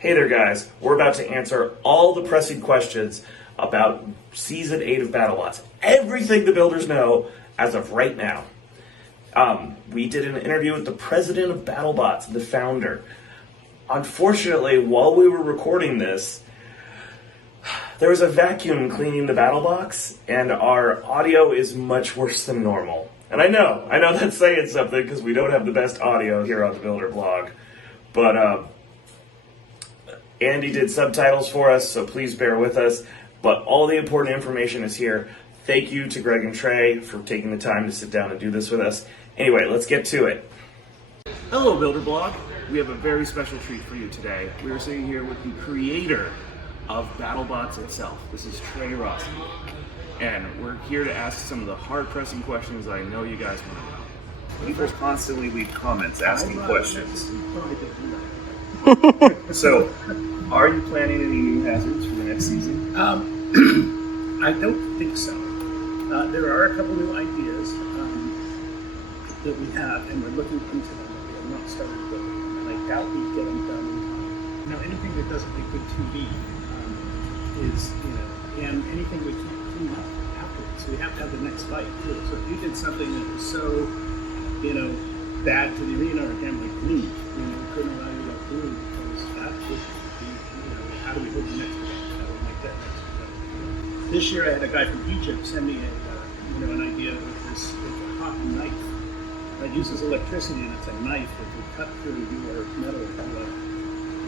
Hey there guys, we're about to answer all the pressing questions about Season 8 of Battlebots. Everything the builders know as of right now. We did an interview with the president of Battlebots, the founder. Unfortunately, while we were recording this, there was a vacuum cleaning the Battlebox, and our audio is much worse than normal. And I know that's saying something because we don't have the best audio here on the Builder blog. But Andy did subtitles for us, so please bear with us. But all the important information is here. Thank you to Greg and Trey for taking the time to sit down and do this with us. Anyway, let's get to it. Hello, Builder blog. We have a very special treat for you today. We are sitting here with the creator of Battlebots itself. This is Trey Roski. And we're here to ask some of the hard-pressing questions I know you guys want to know. People constantly leave comments asking questions. So, are you planning any new hazards for the next season? I don't think so. There are a couple new ideas that we have, and we're looking into them. We have not started building, and I doubt we get them done in time. Now, anything that doesn't make good TV is, and anything we can't clean up afterwards. So we have to have the next fight too. So if you did something that was so, bad to the arena or damn like leave, we couldn't allow you to approve because that would be, how do we hold the next event? How do we make that next event? This year I had a guy from Egypt send me an idea with this hot knife that uses electricity, and it's a knife that will cut through your metal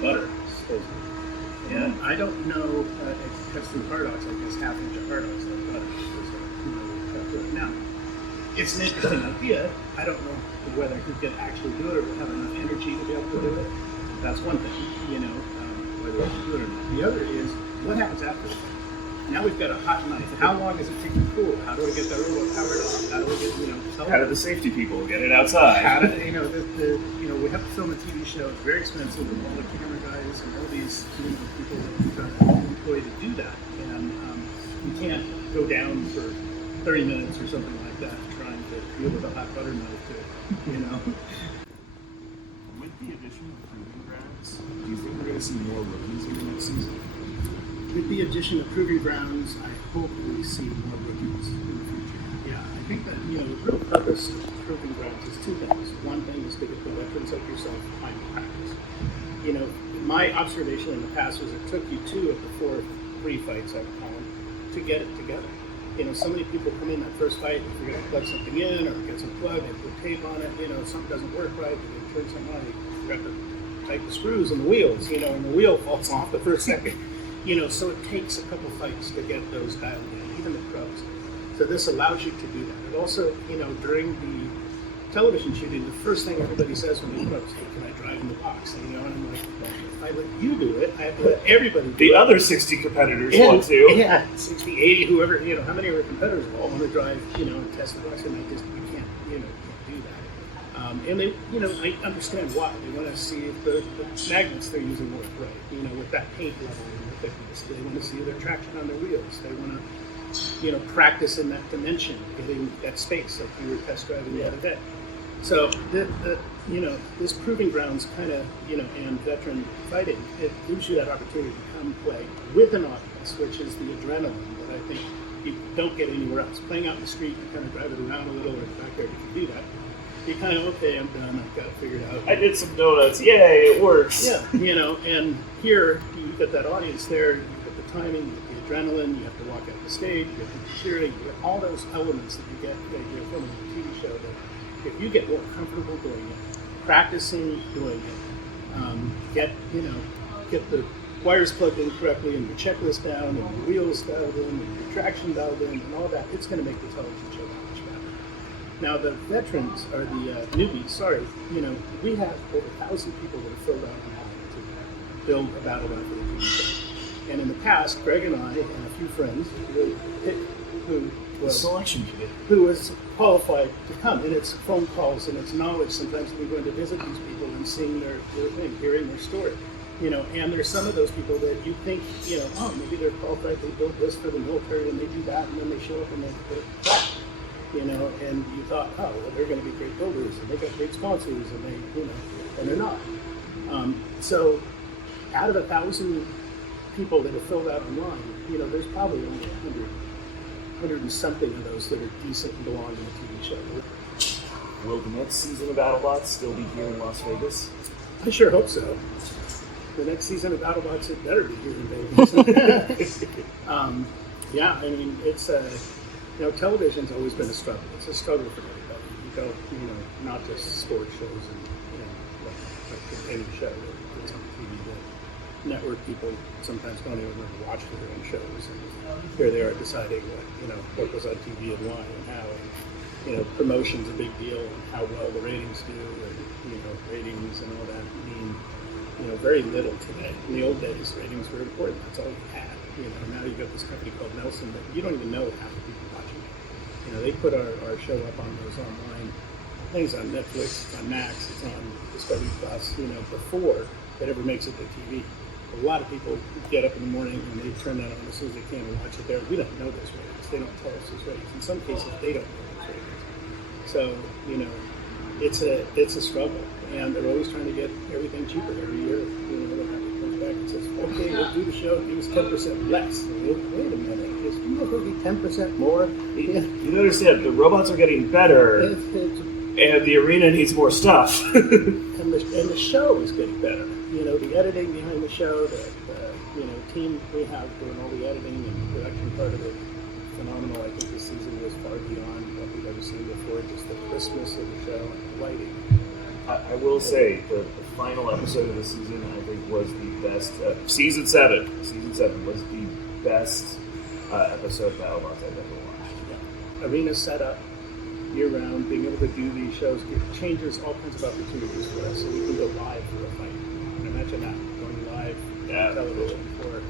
butter, supposedly. And I don't know, it cuts through Hardox, I guess half inch of Hardox like butter. Cut through it. Now, it's an interesting idea. I don't know whether he could actually do it or have enough energy to be able to do it. That's one thing, whether he can do it or not. The other is, what happens after the fight? Now we've got a hot knife. How long does it take to cool? How do I get that robot powered up? How do we get, How do the safety people get it outside? How do, we have to film a TV show. It's very expensive with all the camera guys and all these people that we've got to employ to do that. And you can't go down for 30 minutes or something like that trying to deal with a hot butter knife With the addition of proving grounds, do you think we're going to see more rookies in the next season? With the addition of proving grounds, I hope we see more rookies in the future. Yeah, I think that the real purpose of proving grounds is two things. One thing is to get the veterans like yourself time to practice. My observation in the past was it took you 2 of the 4 free fights, I would call them, to get it together. So many people come in that first fight, they forget to plug something in or get some plug, they put tape on it, something doesn't work right, they turn something on, they forgot to tighten the screws in the wheels, and the wheel falls off the first second. So it takes a couple fights to get those dialed in, even the pros. So this allows you to do that. It also, during the television shooting, the first thing everybody says when they put up is, hey, can I drive in the box? And I'm like, well, if I let you do it, I have to let everybody do it. The other 60 competitors want to. Yeah, 60, 80, whoever, how many of our competitors all want to drive, and test the box, and you can't do that. And they, I understand why. They want to see if the magnets they're using work right, with that paint level and the thickness. They want to see their traction on their wheels. They want to, practice in that dimension, getting that space like you were test driving the other day. So this proving grounds kind of, and veteran fighting, it gives you that opportunity to come play with an audience, which is the adrenaline that I think you don't get anywhere else. Playing out in the street, you kind of drive it around a little or in the backyard, you can do that. You kind of, okay, I'm done, I've got it figured out. I did some donuts, yay, it works. Yeah, and here, you've got that audience there, you've got the timing, you've got the adrenaline, you have to walk out the stage, you have the cheering, you have all those elements that you get when you're filming a TV show that if you get more comfortable doing it, practicing doing it, get the wires plugged in correctly and your checklist down and your wheels dialed in and your traction dialed in and all that, it's going to make the television show that much better. Now the veterans, or the newbies, we have over 1,000 people that have filled out an app to build a battle for the TV show. And in the past, Greg and I and a few friends would pick who was selection committee, who was qualified to come, and it's phone calls and it's knowledge. Sometimes we're going to visit these people and seeing their thing, hearing their story, and there's some of those people that you think, maybe they're qualified, they built this for the military and they do that, and then they show up and they're crap, and you thought, oh, well, they're going to be great builders and they got great sponsors and they, and they're not. So out of 1,000 people that have filled out online, there's probably only 100 and something of those that are decent and belong in a TV show. Will the next season of BattleBots still be here in Las Vegas? I sure hope so. The next season of BattleBots, it better be here in Vegas. Yeah, I mean, it's television's always been a struggle. It's a struggle for everybody. You don't, not just sports shows and, like any show that's on TV. The network people sometimes don't even remember watching their own shows. And here they are deciding what goes on TV and why and how. And, promotion's a big deal and how well the ratings do and, ratings and all that mean, very little today. In the old days, ratings were important. That's all you had. Now you've got this company called Nelson that you don't even know half the people watching it. They put our show up on those online things on Netflix, it's on Max, it's on Discovery Plus, before it ever makes it to TV. A lot of people get up in the morning and they turn that on as soon as they can and watch it there. We don't know those ratings. They don't tell us those ratings. In some cases, they don't know those ratings. So, it's a struggle. And they're always trying to get everything cheaper every year. It comes back and says, okay, we'll do the show, give us 10% less. Wait a minute, is it going to be 10% more? You understand, the robots are getting better, and the arena needs more stuff. and the show is getting better. The editing behind the show, the team we have doing all the editing and production part of it, phenomenal. I think this season was far beyond what we've ever seen before. Just the crispness of the show and the lighting. I will say the final episode of the season, I think, was the best. Season 7. Season 7 was the best episode of BattleBots I've ever watched. Yeah. Arena setup year-round, being able to do these shows, it changes all kinds of opportunities for us. So we can go live for a fight. Imagine that, going live on television for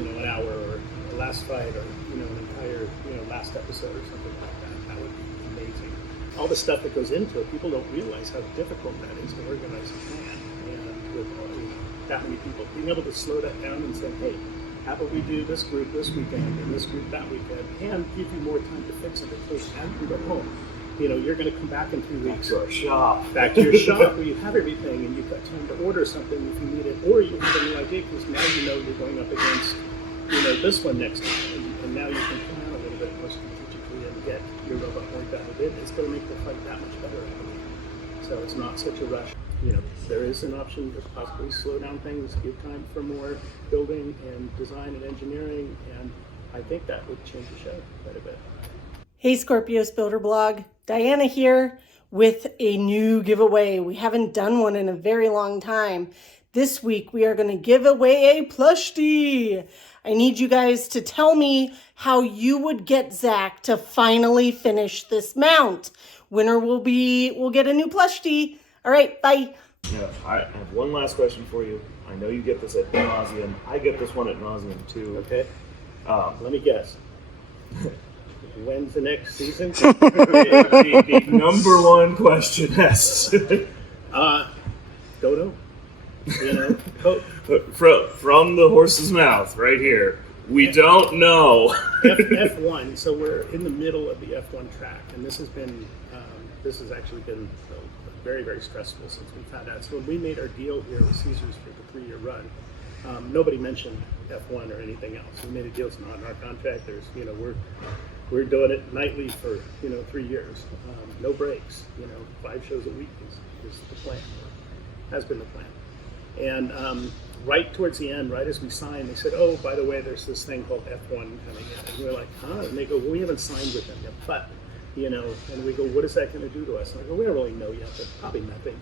an hour or a last fight or an entire last episode or something like that. That would be amazing. All the stuff that goes into it, people don't realize how difficult that is to organize a plan. And with that many people, being able to slow that down and say, hey, how about we do this group this weekend and this group that weekend, and give you more time to fix it in case you go home. You're going to come back in 3 weeks. Back to your shop where you have everything and you've got time to order something if you need it, or you have a new idea because now you're going up against this one next time, and now you can plan a little bit more strategically and get your robot more dialed in. It's going to make the fight that much better, I believe. So it's not such a rush. There is an option to possibly slow down things, give time for more building and design and engineering, and I think that would change the show quite a bit. Hey Skorpios Builder Blog, Diana here with a new giveaway. We haven't done one in a very long time. This week we are going to give away a plushie. I need you guys to tell me how you would get Zach to finally finish this mount. Winner will get a new plushie. All right, bye. I have one last question for you. I know you get this at nauseum. I get this one at nauseum too. Okay. Let me guess. When's the next season? the number one question asked. Don't know. From the horse's mouth, right here. We don't know. F1. So we're in the middle of the F1 track, and this has actually been very, very stressful since we found out. So when we made our deal here with Caesars for the 3-year run, nobody mentioned F1 or anything else. We made a deal. It's not in our contract. There's, we're doing it nightly for 3 years, no breaks. 5 shows a week is the plan. Has been the plan. And right towards the end, right as we signed, they said, "Oh, by the way, there's this thing called F1 coming in." And we're like, "Huh?" And they go, "Well, we haven't signed with them yet, but And we go, "What is that going to do to us?" And I go, "We don't really know yet, but probably nothing."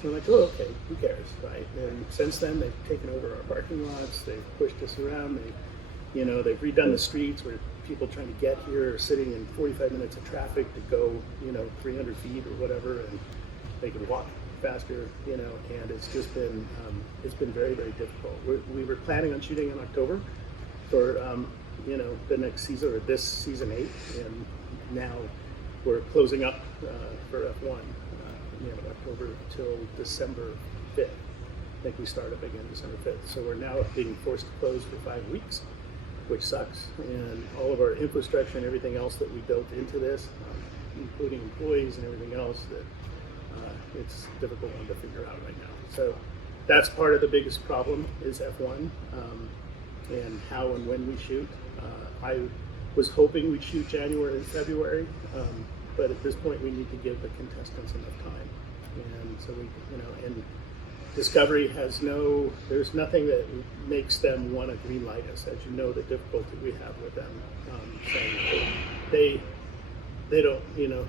So I'm like, "Oh, okay, who cares, right?" And since then, they've taken over our parking lots. They've pushed us around. They've redone the streets where people trying to get here are sitting in 45 minutes of traffic to go, 300 feet or whatever, and they can walk faster, and it's just been, it's been very, very difficult. We were planning on shooting in October for, the next season, or this season 8, and now we're closing up for F1, October till December 5th. I think we start up again December 5th. So we're now being forced to close for 5 weeks, which sucks. And all of our infrastructure and everything else that we built into this, including employees and everything else, that it's a difficult one to figure out right now. So that's part of the biggest problem is F1 and how and when we shoot. I was hoping we'd shoot January and February, but at this point we need to give the contestants enough time. And so we, and Discovery has there's nothing that makes them want to green light us, as you know, the difficulty we have with them. So they don't,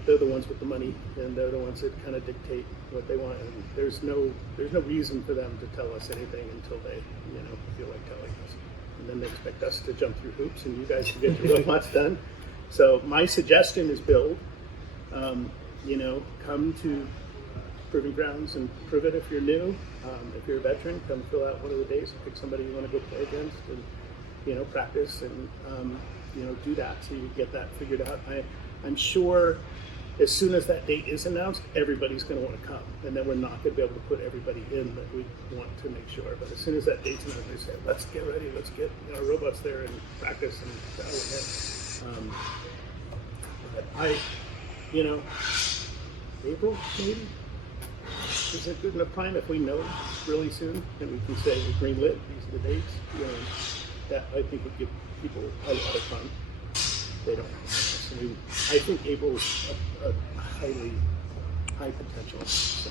they're the ones with the money, and they're the ones that kind of dictate what they want. And there's no reason for them to tell us anything until they, feel like telling us. And then they expect us to jump through hoops, and you guys to get your robots done. So my suggestion is build. Come to Proving Grounds and prove it if you're new. If you're a veteran, come fill out one of the days and pick somebody you want to go play against, and practice and do that so you get that figured out. I'm sure as soon as that date is announced, everybody's going to want to come, and then we're not going to be able to put everybody in that we want to make sure. But as soon as that date's announced, they say, let's get ready, let's get our robots there and practice and battle again. But April maybe is a good enough time if we know really soon, and we can say we're green lit, these are the dates. That I think would give people a lot of fun. They don't. I think April is a high potential. So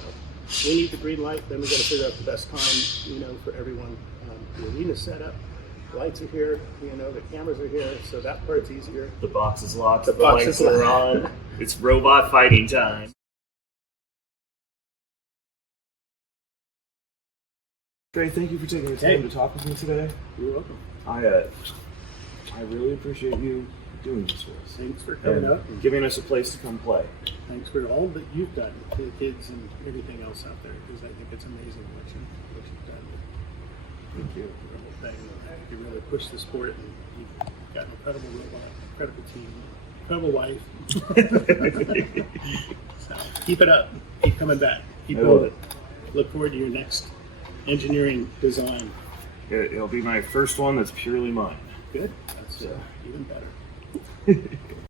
we need the green light. Then we got to figure out the best time, for everyone. The arena's set up. The lights are here. The cameras are here. So that part's easier. The box is locked. The lights are on. It's robot fighting time. Trey, thank you for taking the time to talk with me today. You're welcome. I really appreciate you doing this for us. Thanks for coming up and giving us a place to come play. Thanks for all that you've done to the kids and everything else out there, because I think it's amazing what you've done. Thank you. The whole thing. You really pushed the sport, and you've got an incredible robot, incredible team, incredible wife. So keep it up. Keep coming back. Keep building. Look forward to your next engineering design. It'll be my first one that's purely mine. Good. That's even better.